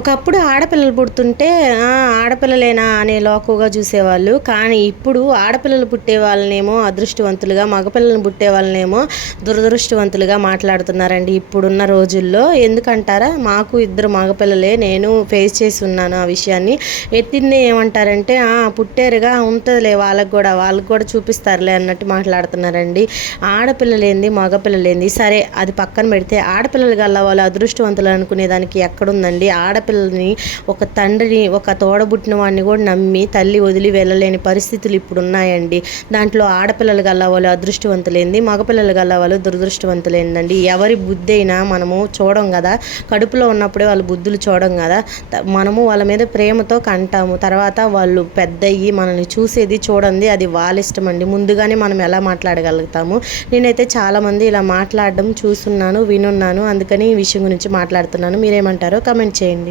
ఒకప్పుడు ఆడపిల్లలు పుడుతుంటే ఆడపిల్లలేనా అనే లోకుగా చూసేవాళ్ళు. కానీ ఇప్పుడు ఆడపిల్లలు పుట్టే వాళ్ళనేమో అదృష్టవంతులుగా, మగపిల్లలను పుట్టే వాళ్ళనేమో దురదృష్టవంతులుగా మాట్లాడుతున్నారండి ఇప్పుడున్న రోజుల్లో. ఎందుకంటారా, మాకు ఇద్దరు మగపిల్లలే, నేను ఫేస్ చేసి ఉన్నాను ఆ విషయాన్ని. ఎత్తిందే ఏమంటారంటే పుట్టారుగా, ఉంటుందిలే వాళ్ళకు కూడా చూపిస్తారులే అన్నట్టు మాట్లాడుతున్నారండి. ఆడపిల్లలేంది మగపిల్లలేంది సరే, అది పక్కన పెడితే ఆడపిల్లలు గల్ల వాళ్ళు అదృష్టవంతులు అనుకునేదానికి ఎక్కడుందండి? ఆడపిల్లని, ఒక తండ్రిని, ఒక తోడబుట్టిన వాడిని కూడా నమ్మి తల్లి వదిలి వెళ్ళలేని పరిస్థితులు ఇప్పుడు ఉన్నాయండి. దాంట్లో ఆడపిల్లలు గల్ల వాళ్ళు అదృష్టవంతులేంది, మగపిల్లలు గల్ల వాళ్ళు దురదృష్టవంతులేందండి. ఎవరి బుద్ధి అయినా మనము చూడం కదా, కడుపులో ఉన్నప్పుడే వాళ్ళ బుద్ధులు చూడం కదా. మనము వాళ్ళ మీద ప్రేమతో కంటాము, తర్వాత వాళ్ళు పెద్దయ్యి మనల్ని చూసేది చూడండి అది వాళ్ళ ఇష్టం అండి. ముందుగానే మనం ఎలా మాట్లాడగలుగుతాము? నేనైతే చాలామంది ఇలా మాట్లాడడం చూస్తున్నాను, వినున్నాను. అందుకని ఈ విషయం గురించి మాట్లాడుతున్నాను. మీరేమంటారో కమెంట్ చేయండి.